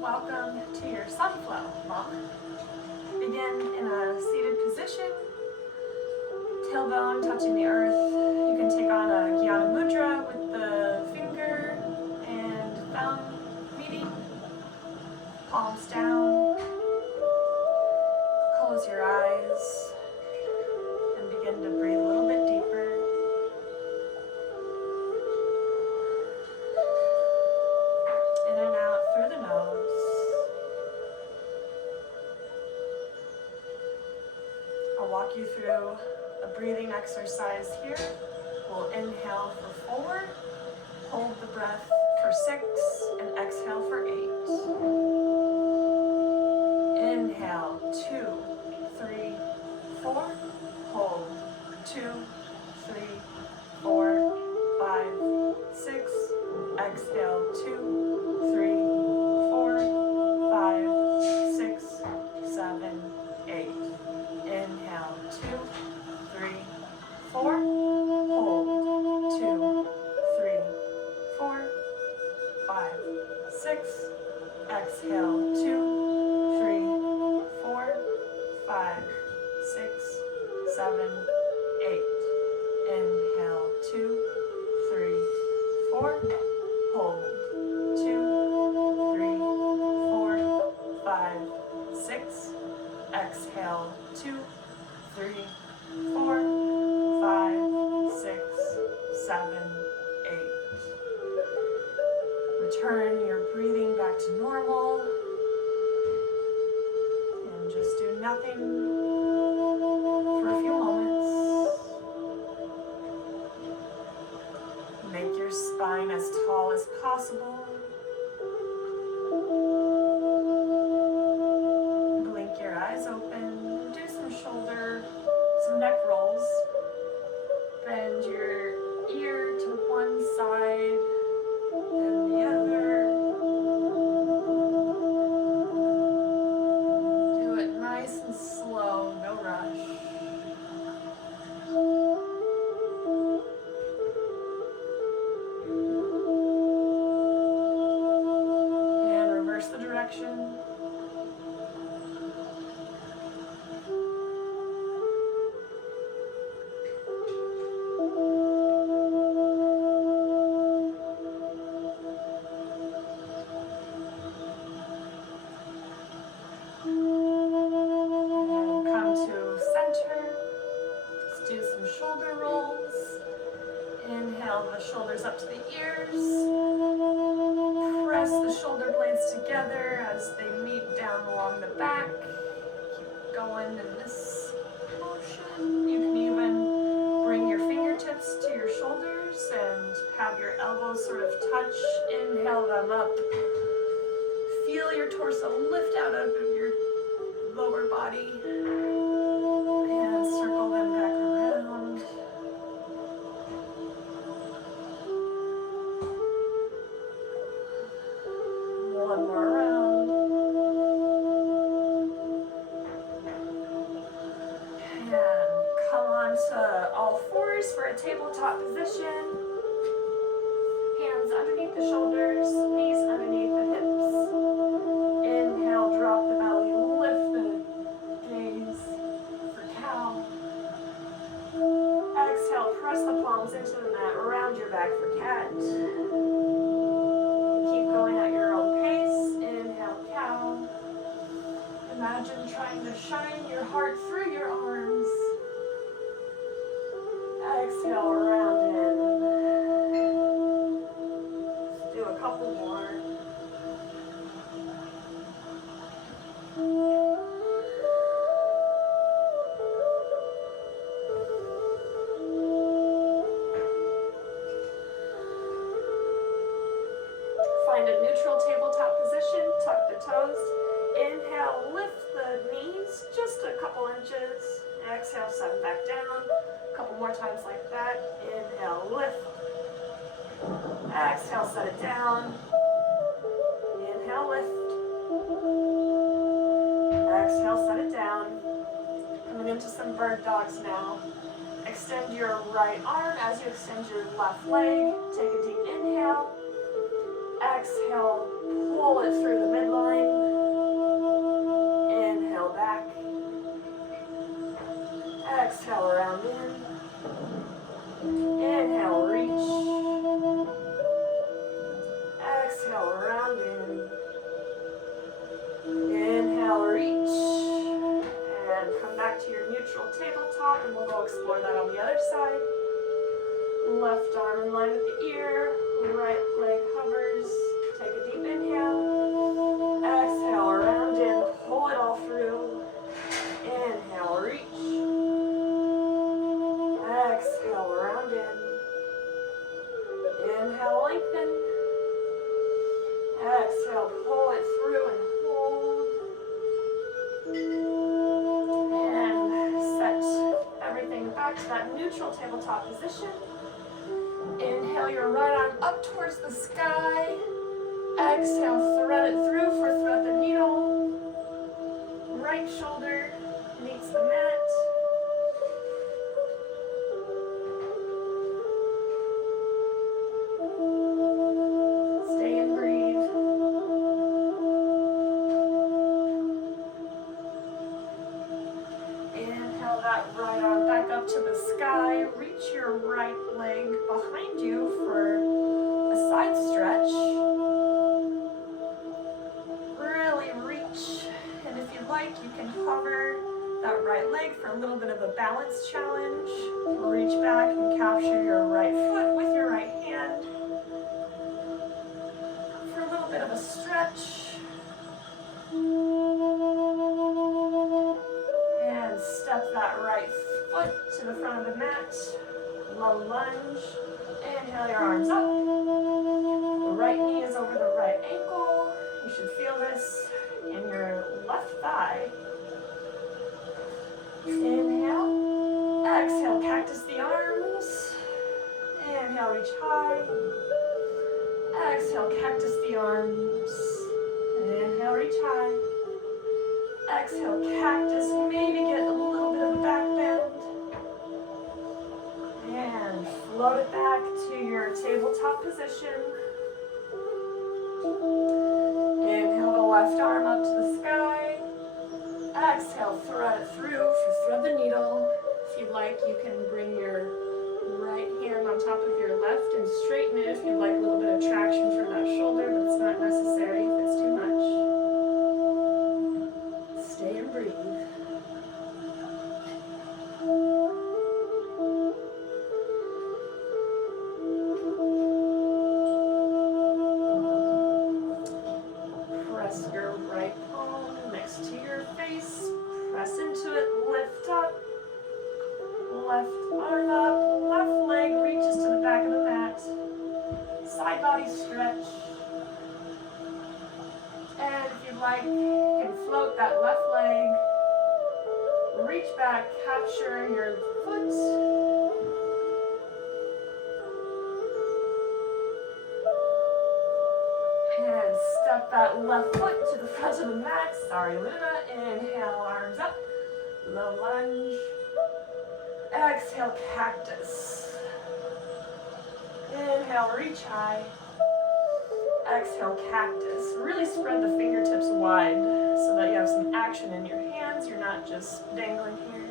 welcome to your sun flow, monk. Begin in a seated position, tailbone touching the earth. You can take on a Jnana Mudra with the finger and thumb meeting, palms down. Close your eyes and begin to breathe a little bit deeper. In and out through the nose. I'll walk you through a breathing exercise here. We'll inhale for 4, hold the breath for 6, and exhale for 8. Inhale, 2, 3, 4. Hold, 2, 3, 4, 5, 6. Exhale, 2, 3, 4, 5, 6, 7, 8. Inhale, 2, 3, 4. Hold, 2, 3, 4, 5, 6. Exhale, 2, 3, 4, 5, 6, 7, 8. Inhale, 2, 3, 4. Hold, 2, 3, 4, 5, 6. Exhale, 2, 3, 4, 5, 6, 7, 8. Return your breathing back to normal and just do nothing for a few moments. Make your spine as tall as possible. Blink your eyes open. Do some neck rolls. Bend your ear to one side and the other. Do it nice and slow, no rush. And reverse the direction. Shoulders up to the ears. Press the shoulder blades together as they meet down along the back. Keep going in this motion. You can even bring your fingertips to your shoulders and have your elbows sort of touch. Inhale them up. Feel your torso lift out of your lower body and circle them back around. One more round. And come on to all fours for a tabletop position. Hands underneath the shoulders, knees underneath the hips. Inhale, drop the belly, lift the gaze for cow. Exhale, press the palms into the mat, round your back for cat. Keep going at your own pace. Inhale, cow. Imagine trying to shine your heart through your arms. Exhale, round in. Let's do a couple more. Find a neutral tabletop position, tuck the toes. Inhale, lift the knees just a couple inches. Exhale, set it back down. A couple more times like that. Inhale, lift. Exhale, set it down. Inhale, lift. Exhale, set it down. Coming into some bird dogs now. Extend your right arm as you extend your left leg. Take a deep inhale. Exhale, pull it through the midline. Inhale back. Exhale around in. Inhale, reach. Exhale around in. Inhale, reach. And come back to your neutral tabletop and we'll go explore that on the other side. Left arm in line with the ear, right leg hovers. Take a deep inhale. Exhale, around in, pull it all through. Inhale, reach. Exhale, around in. Inhale, lengthen. Exhale, pull it through and hold. And set everything back to that neutral tabletop position. Inhale your right arm up towards the sky. Exhale, thread it through for thread the needle. Right shoulder meets the mat. Stay and breathe. Inhale that right arm back up to the sky. Reach your right leg behind you for a side stretch. Really reach. And if you'd like, you can hover that right leg for a little bit of a balance challenge. Reach back and capture your right foot with your right hand. For a little bit of a stretch. And step that right foot to the front of the mat. Low lunge. Inhale your arms up. The right knee is over the right ankle. You should feel this in your left thigh. Inhale. Exhale, cactus the arms. Inhale, reach high. Exhale, cactus the arms. Inhale, reach high. Exhale, cactus. Maybe get a little bit of a back bend. And float it back to your tabletop position. Inhale the left arm up to the sky. Exhale, thread it through. If you thread the needle, if you'd like, you can bring your right hand on top of your left and straighten it if you'd like a little bit of traction from that shoulder, but it's not necessary if it's too much. Stay and breathe. Press your right palm next to your face. Press into it, lift up. Left arm up, left leg reaches to the back of the mat. Side body stretch. And if you'd like, you can float that left leg. Reach back, capture your foot. And step that left foot to the front of the mat. Sorry, Luna. Inhale, arms up. Low lunge. Exhale, cactus. Inhale, reach high. Exhale, cactus. Really spread the fingertips wide so that you have some action in your hands. You're not just dangling here.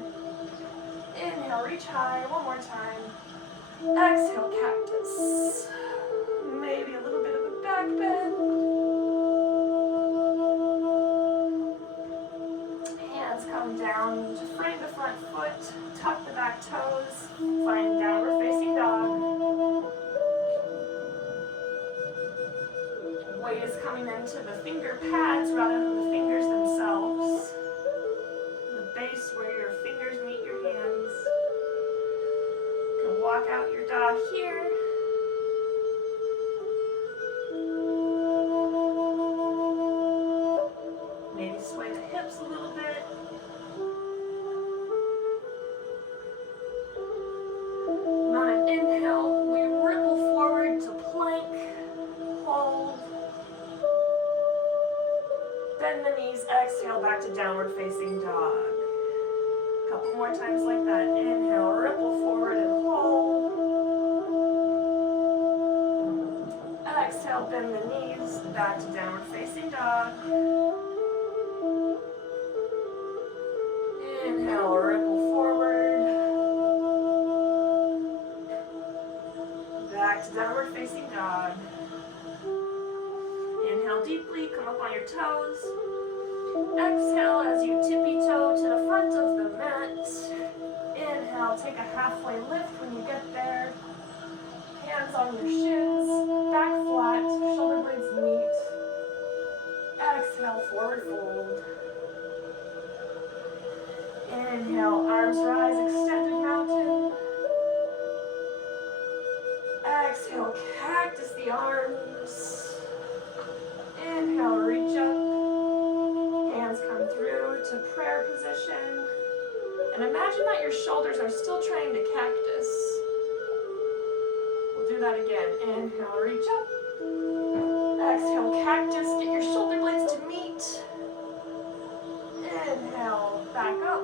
Inhale, reach high. One more time. Exhale, cactus. Maybe a little bit of a back bend. Hands come down to frame the front foot. Tuck the back toes. Find downward facing dog. Weight is coming into the finger pads rather than the fingers themselves. The base where your fingers meet your hands. You can walk out your dog here. Maybe sway the hips a little bit. On an inhale, we ripple forward to plank. Hold. Bend the knees, exhale back to downward facing dog. A couple more times like that. Inhale, ripple forward and hold. Exhale, Exhale, bend the knees, back to downward facing dog. Inhale, ripple forward. Back to downward facing dog. Inhale deeply, come up on your toes. Exhale as you tippy-toe to the front of the mat. Inhale, take a halfway lift when you get there. Hands on your shins, back flat, shoulder blades meet. Exhale, forward fold. Inhale, arms rise, extended mountain. Exhale, cactus the arms. Inhale, reach up. Hands come through to prayer position. And imagine that your shoulders are still trying to cactus. We'll do that again. Inhale, reach up. Exhale, cactus. Get your shoulder blades to meet. Inhale, back up.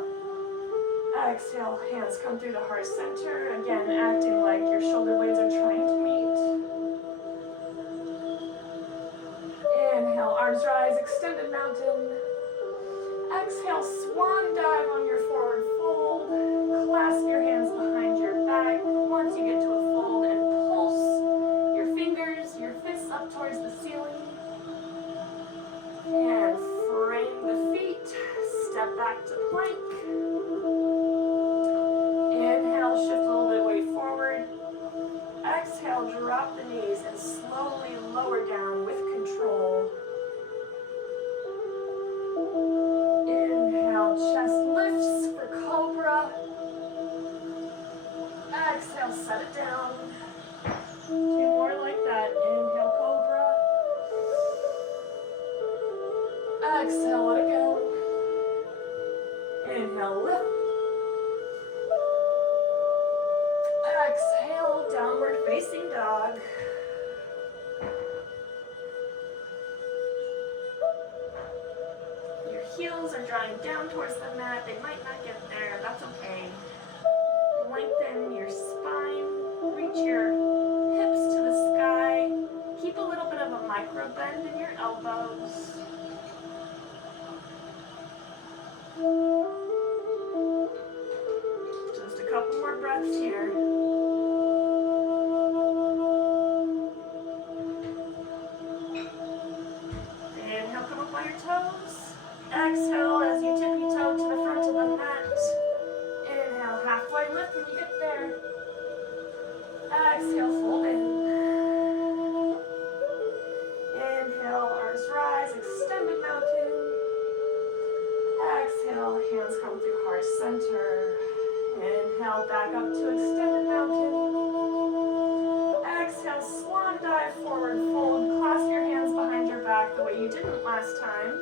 Exhale, hands come through the heart center. Again, acting like your shoulder blades are trying to meet. Inhale, arms rise, extended mountain. Exhale, swan dive on your forward fold. Clasp your hands behind your back. Once you get to a fold and pulse your fingers, your fists up towards the ceiling. And frame the feet. Step back to plank. Inhale, shift a little bit weight forward. Exhale, drop the knees and slowly lower down with control. Inhale, chest lifts for cobra. Exhale, set it down. 2 more like that. Inhale, cobra. Exhale, let it go. Inhale, lift. Exhale, downward facing dog. Your heels are drawing down towards the mat. They might not get there. That's okay. Lengthen your spine. Reach your hips to the sky. Keep a little bit of a micro bend in your elbows. Just a couple more breaths here. Inhale, come up on your toes. Exhale as you tippy-toe to the front of the mat. Inhale, halfway lift when you get there. Exhale, fold in. Inhale, arms rise, extended mountain. Exhale, hands come through heart center. Inhale, back up to extended mountain. Exhale, swan dive, forward fold. Clasp your hands behind your back the way you didn't last time.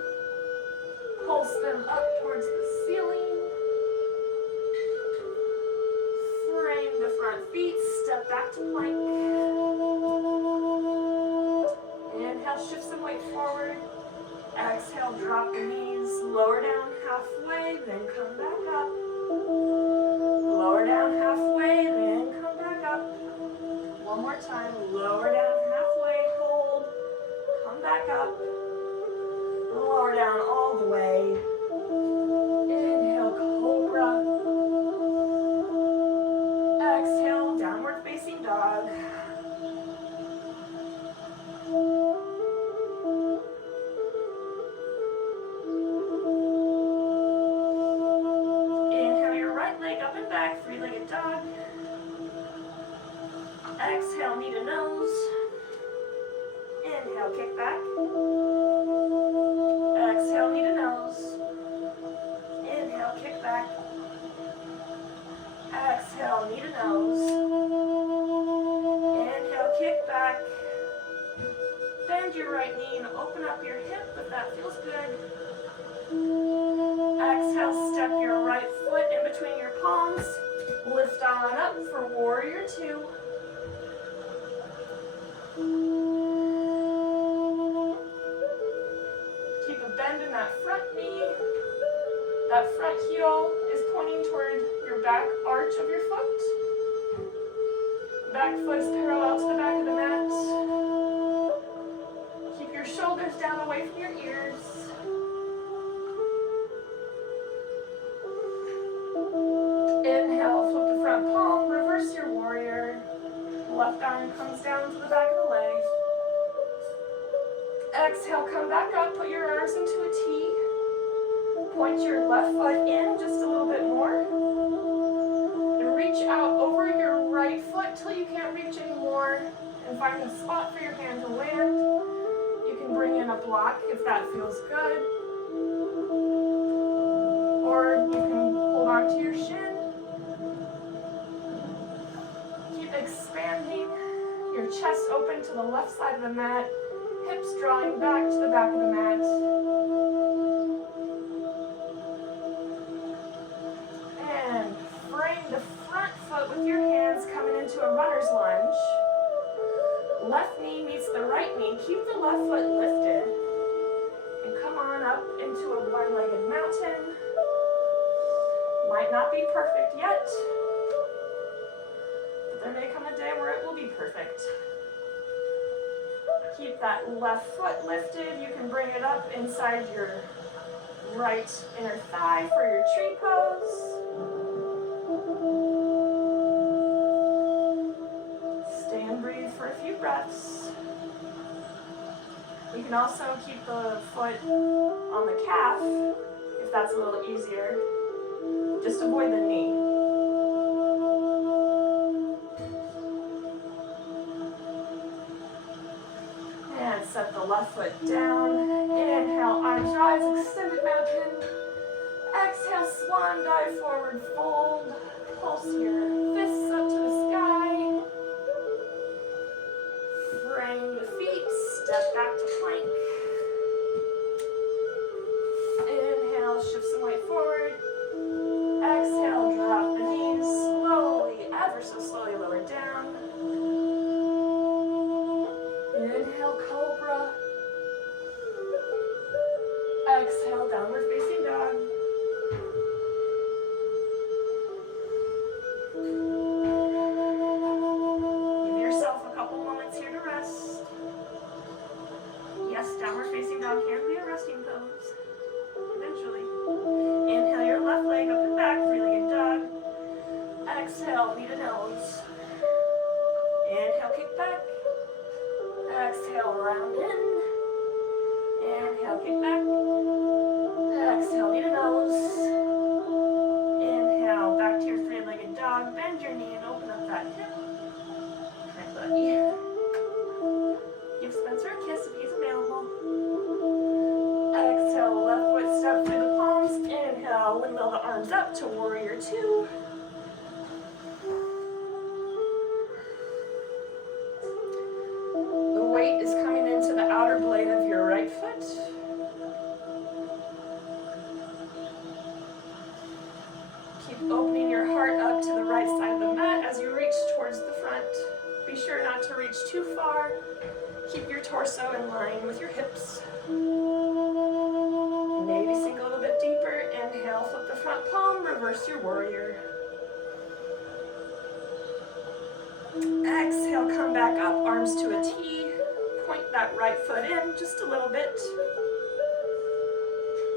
Pulse them up towards the ceiling. Frame the front feet, step back to plank. Inhale, shift some weight forward. Exhale, drop the knees, lower down halfway, then come back up. Lower down halfway, then come back up. One more time, lower down halfway, hold, come back up. Lower down all the way. Inhale, cobra. Exhale, downward facing dog. Inhale your right leg up and back, three-legged dog. Exhale, knee to nose. Inhale, kick back. Exhale, knee to nose. Inhale, kick back. Exhale, knee to nose. Inhale, kick back. Bend your right knee and open up your hip if that feels good. Exhale, step your right foot in between your palms. Lift on up for warrior 2. Keep a bend in that front knee. That front heel is pointing toward your back arch of your foot. Back foot is parallel to the back of the mat. away from your ears. Inhale, flip the front palm, reverse your warrior. Left arm comes down to the back of the leg. Exhale, come back up, put your arms into a T. Point your left foot in just a little bit more. And reach out over your right foot till you can't reach anymore. And find a spot for your hand to land. You can bring in a block if that feels good. Or you can hold on to your shin. Keep expanding your chest open to the left side of the mat. Hips drawing back to the back of the mat. And frame the front foot with your hands coming into a runner's lunge. Left knee meets the right knee. Keep the left foot lifted. And come on up into a one-legged mountain. Might not be perfect yet, but there may come a day where it will be perfect. Keep that left foot lifted. You can bring it up inside your right inner thigh for your tree pose. Stay and breathe for a few breaths. You can also keep the foot on the calf if that's a little easier. Just avoid the knee. And set the left foot down. Inhale, arms rise, extended mountain. Exhale, swan dive forward, fold. Pulse your fists up to the sky. Frame the feet, step back to plank. Inhale, shift some weight forward. Exhale, drop the knees slowly, ever so slowly lower down. Inhale, cobra. Exhale, downward facing dog. Give yourself a couple moments here to rest. Yes, downward facing dog can be a resting pose. Eventually. Inhale your left leg up and back, three-legged dog. Exhale, knee to nose. Inhale, kick back. Exhale, round in. Inhale, kick back. Exhale, knee to nose. Inhale, back to your three-legged dog. Bend your knee and open up that hip. Hi, buddy. Give Spencer a kiss if he's available. Exhale, left foot step through the palms. Inhale, windmill the arms up to warrior two. The weight is coming into the outer blade of your right foot. Keep opening your heart up to the right side of the mat as you reach towards the front. Be sure not to reach too far. Keep your torso in line with your hips. Maybe sink a little bit deeper. Inhale, flip the front palm, reverse your warrior. Exhale, come back up, arms to a T. Point that right foot in just a little bit.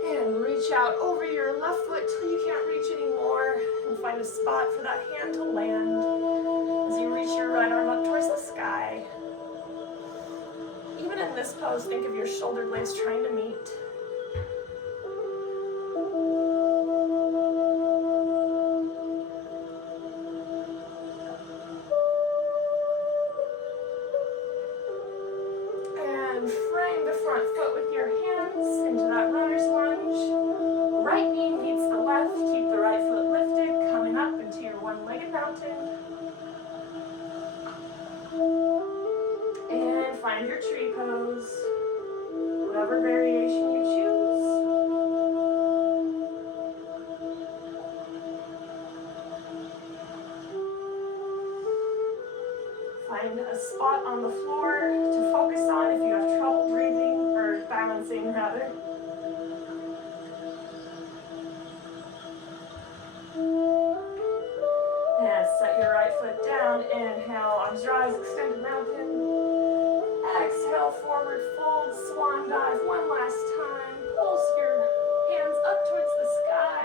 And reach out over your left foot till you can't reach anymore. And find a spot for that hand to land as you reach your right arm up towards the sky. Even in this pose, think of your shoulder blades trying to meet. And frame the front foot with your hands into that runner's lunge. Right knee meets the left. Keep the right foot lifted, coming up into your one-legged mountain. And find your tree pose, whatever variation you choose. Find a spot on the floor to focus on if you have trouble breathing or balancing rather. And set your right foot down. Inhale, arms rise, extended mountain. Exhale, forward fold, swan dive one last time. Pulse your hands up towards the sky.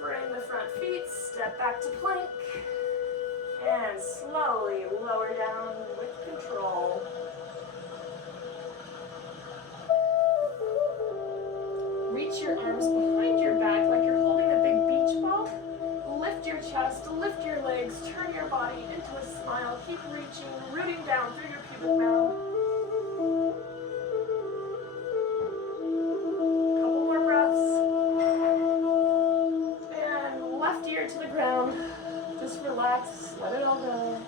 Frame the front feet, step back to plank. And slowly lower down with control. Reach your arms behind your back like you're holding a big beach ball. Lift your chest, lift your legs, turn your body into a smile. Keep reaching, rooting down through your pubic mound. Couple more breaths. And left ear to the ground. Just relax, let it all go.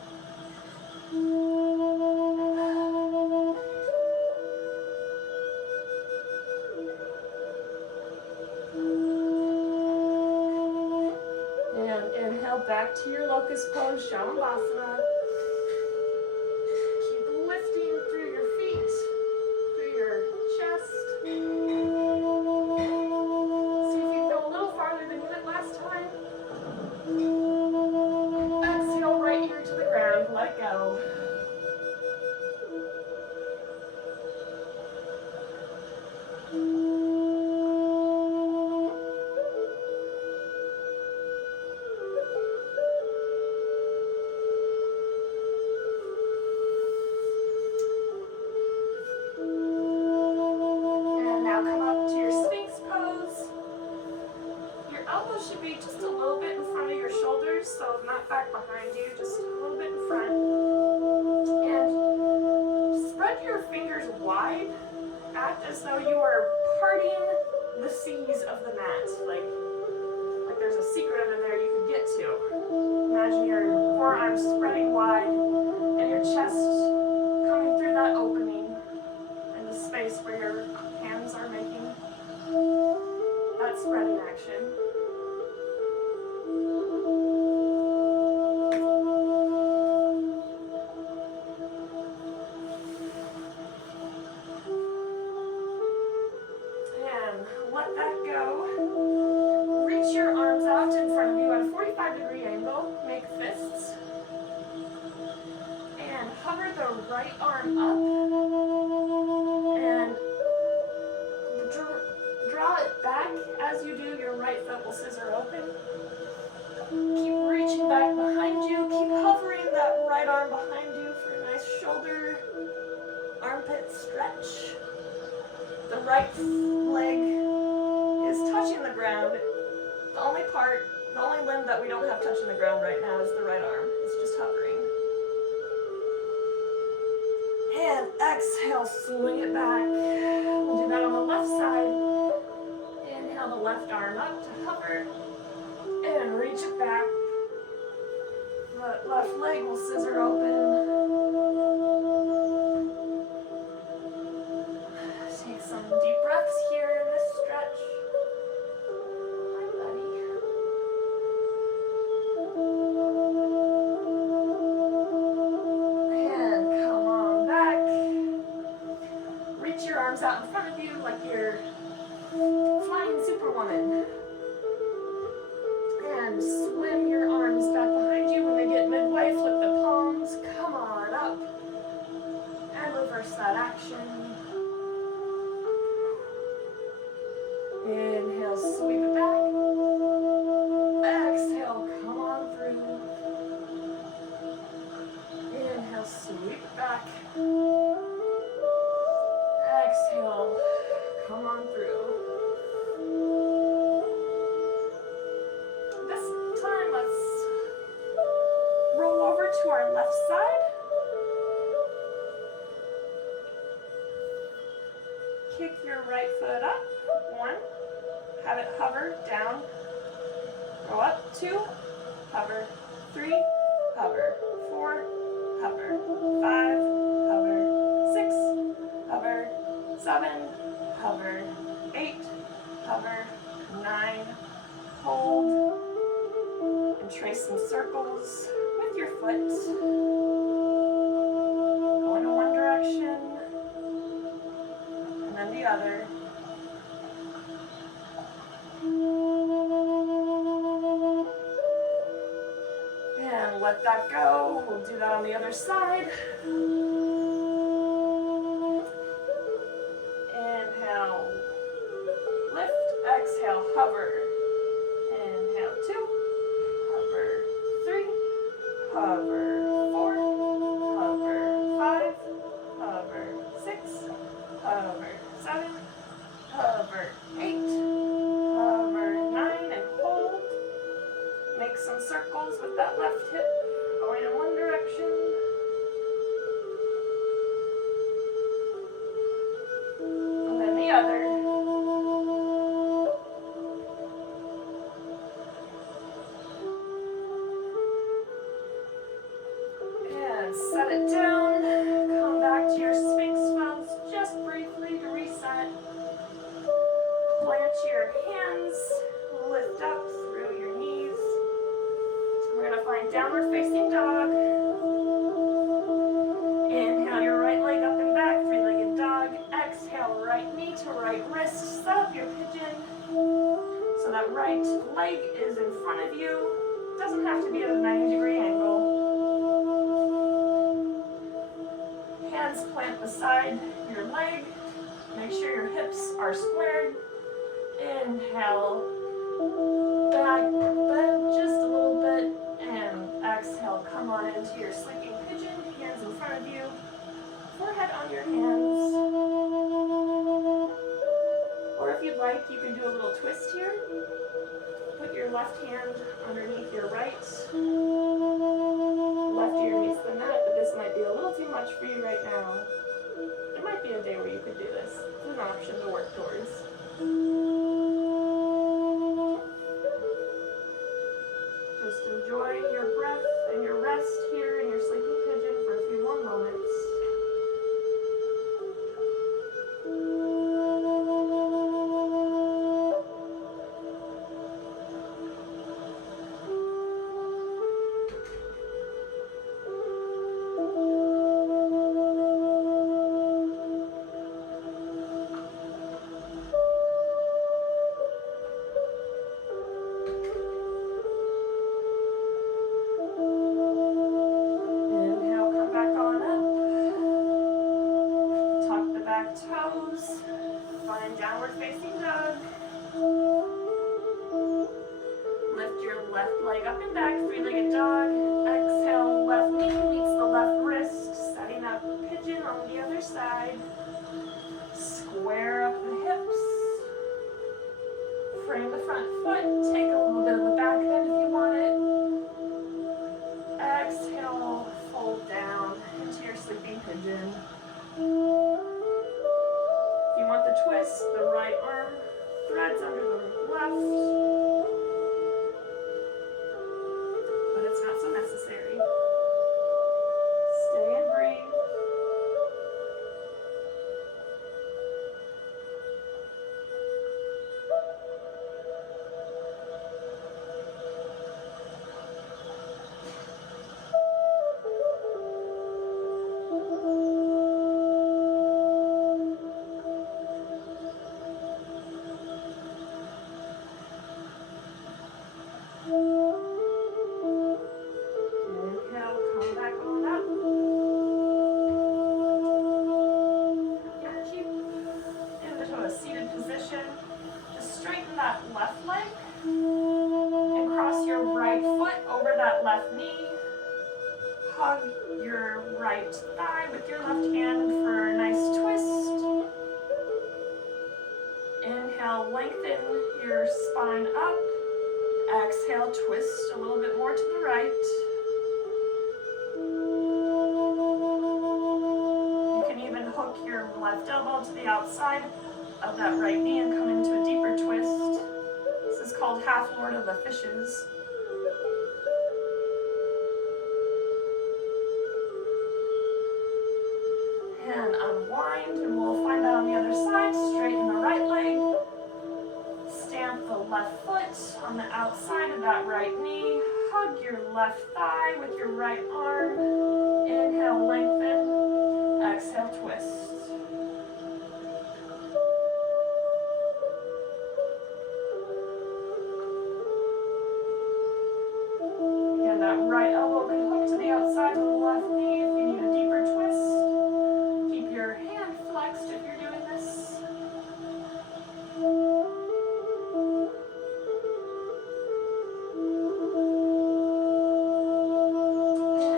Back to your locust pose, Shavasana. Keep lifting through your feet, through your chest. See if you can go a little farther than you went last time. Exhale, right ear to the ground, let it go. So not back behind you, just a little bit in front. And spread your fingers wide. Act as though you are parting the seas of the mat. Like there's a secret under there you could get to. Imagine your forearms spreading wide and your chest coming through that opening in the space where your hands are making that spreading action. Let that go. Reach your arms out in front of you at a 45-degree angle. Make fists. And hover the right arm up. And draw it back. As you do, your right foot will scissor open. Keep reaching back behind you. Keep hovering that right arm behind you for a nice shoulder, armpit stretch. The right leg is touching the ground. The only limb that we don't have touching the ground right now is the right arm. It's just hovering. And exhale, swing it back. We'll do that on the left side. Inhale the left arm up to hover. And reach it back. The left leg will scissor open. Take some deep breaths here in this stretch. Hi, buddy. And come on back. Reach your arms out in front of you like you're flying Superwoman. And swim your arms back behind you. When they get midway, flip the palms. Come on up. And reverse that action. Inhale, sweep it back. Exhale, come on through. Inhale, sweep it back. Exhale, come on through. This time, let's roll over to our left side. Kick your right foot up. 1. Have it hover down. Go up. 2. Hover. 3. Hover. 4. Hover. 5. Hover. 6. Hover. 7. Hover. 8. Hover. 9. Hold. And trace some circles with your foot. Go in one direction. And then the other. And And let that go. We'll do that on the other side. Inhale, lift, exhale, hover. Inhale, 2, hover, 3, hover, 4, hover, 5, hover, 6, hover, 7, hover, 8, hover, 9, and hold. Make some circles with that left hip, going in one direction. And then the other. And set it down. Come back to your Sphinx pose just briefly to reset. Plant your hands, lift up through your knees. We're going to find downward facing dog. Inhale your right leg up and back, three-legged dog. Exhale, right knee to right wrist. Set up your pigeon. So that right leg is in front of you. Doesn't have to be at a 90-degree angle. Hands plant beside your leg. Make sure your hips are squared. Inhale, back, bend just a little bit, and exhale, come on into your sleeping pigeon, hands in front of you, forehead on your hands. Or if you'd like, you can do a little twist here. Put your left hand underneath your right. Left ear meets the mat, but this might be a little too much for you right now. There might be a day where you could do this. It's an option to work towards. Just enjoy your breath and your rest here in your sleeping pigeon for a few more moments. Toes, find downward facing dog. Lift your left leg up and back, three-legged dog. Exhale, left knee meets the left wrist, setting up pigeon on the other side. Square up the hips. Frame the front foot, take a little bit of the back bend if you want it. Exhale, fold down into your sleeping pigeon. If you want the twist, the right arm threads under the left, but it's not so necessary. Stay and breathe. Hug your right thigh with your left hand for a nice twist. Inhale, lengthen your spine up. Exhale, twist a little bit more to the right. You can even hook your left elbow to the outside of that right knee and come into a deeper twist. This is called Half Lord of the Fishes. And unwind, and we'll find that on the other side. Straighten the right leg. Stamp the left foot on the outside of that right knee. Hug your left thigh with your right arm. Inhale, lengthen. Exhale, twist. Again, that right elbow could hook to the outside of the left knee if you need a deeper twist. Keep your hand flexed if you're doing this.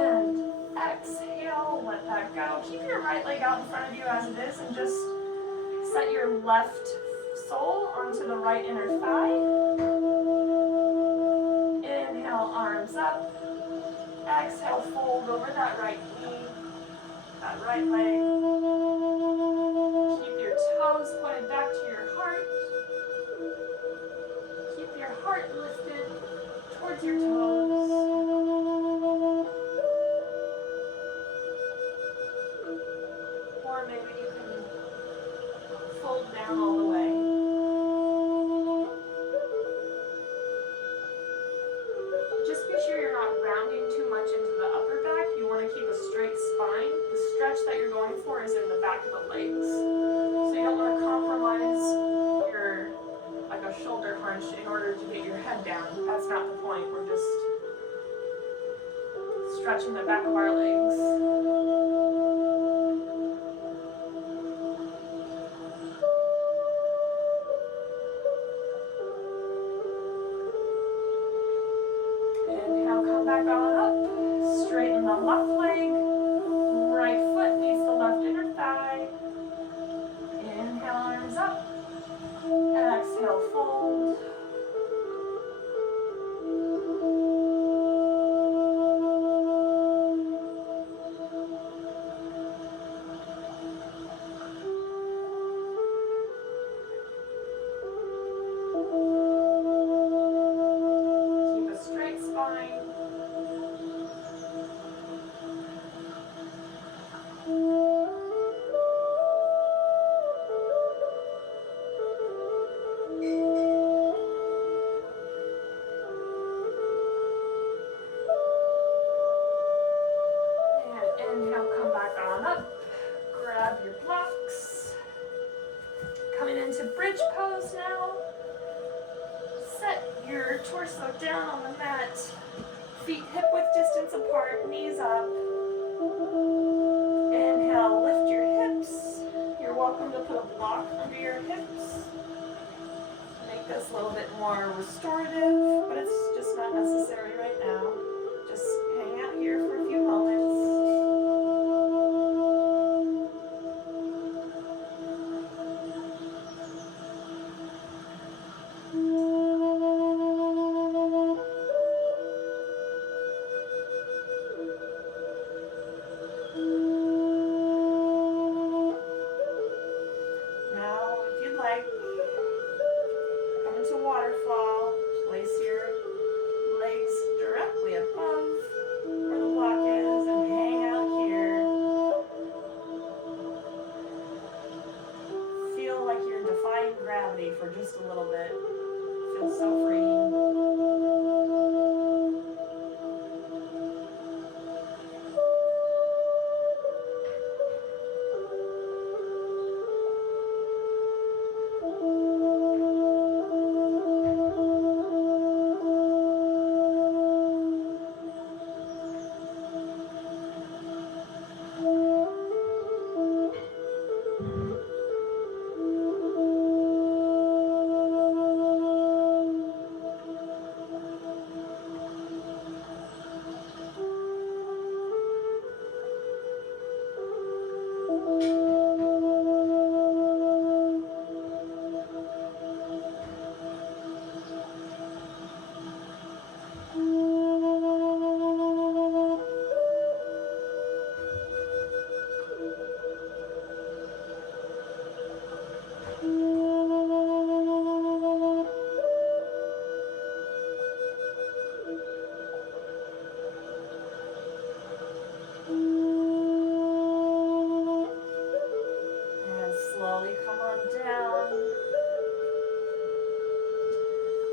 And exhale, let that go. Keep your right leg out in front of you as it is and just set your left sole onto the right inner thigh. Inhale, arms up. Exhale, fold over that right knee, that right leg. Keep your toes pointed back to your heart. Keep your heart lifted towards your toes. Or maybe you can fold down all the way. Just be sure you're not rounding too much into the upper back. You want to keep a straight spine. The stretch that you're going for is in the back of the legs. So you don't want to compromise your, like a shoulder hunch in order to get your head down. That's not the point. We're just stretching the back of our legs. Back on up, straighten the left leg, right foot meets the left inner thigh. Inhale, arms up, exhale, fold. Keep a straight spine. Inhale, come back on up. Grab your blocks. Coming into bridge pose now. Set your torso down on the mat. Feet hip-width distance apart, knees up. Inhale, lift your hips. You're welcome to put a block under your hips. Make this a little bit more restorative, but it's just not necessary right now. Just hang out here for a few moments. Waterfall. Place your legs directly above where the block is and hang out here. Feel like you're defying gravity for just a little bit. Feel so free.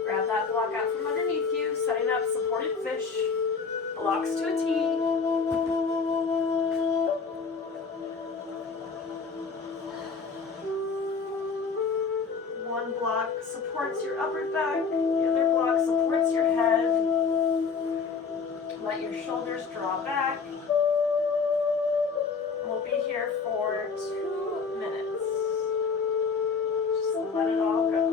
Grab that block out from underneath you, setting up supported fish, blocks to a T. One block supports your upper back, the other block supports your head. let your shoulders draw back. We'll be here for 2 minutes. Just let it all go.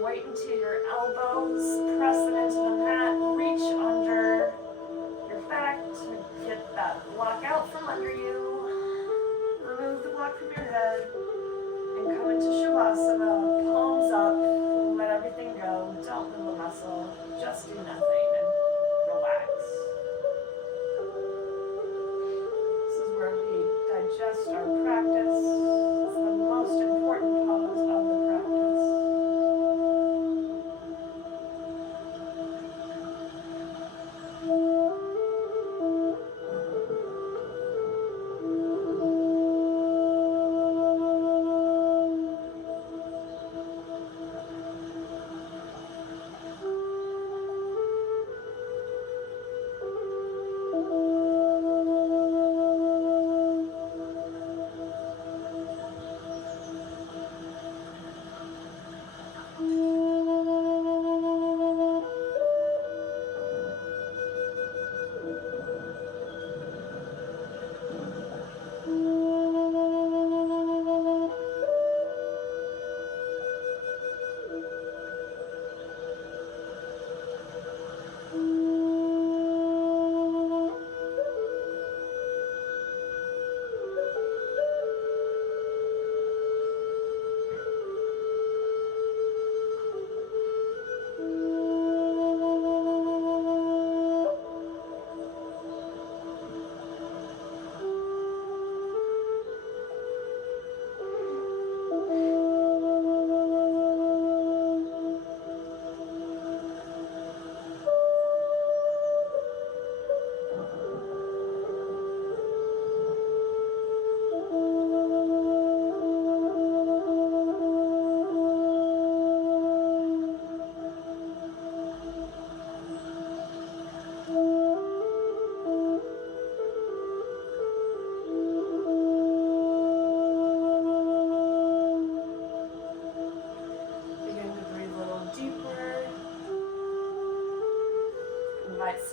Weight into your elbows, press it into the mat, reach under your back to get that block out from under you. Remove the block from your head and come into Shavasana, palms up, let everything go, don't move a muscle, just do nothing and relax. This is where we digest our practice. It's the most important pose of the practice.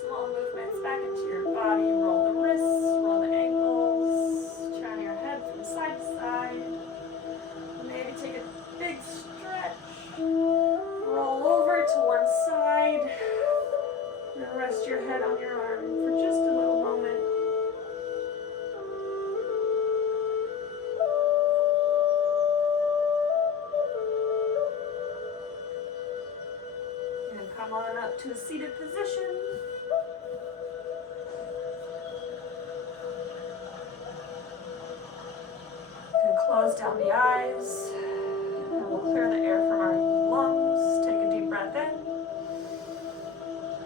Small movements back into your body. Roll the wrists, roll the ankles, turn your head from side to side. Maybe take a big stretch. Roll over to one side. And rest your head on your arm for just a little moment. And come on up to a seated position. Close down the eyes. And we'll clear the air from our lungs. Take a deep breath in.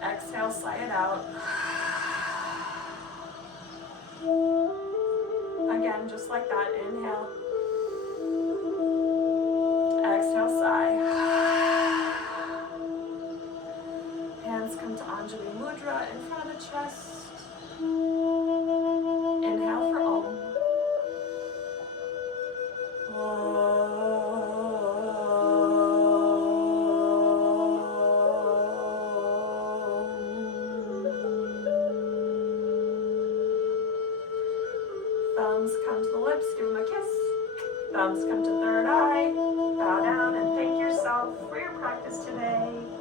Exhale, sigh it out. Again, just like that. Inhale. Exhale, sigh. Hands come to Anjali Mudra in front of the chest. Inhale for Om. Thumbs come to the lips, give them a kiss. Thumbs come to third eye. Bow down and thank yourself for your practice today.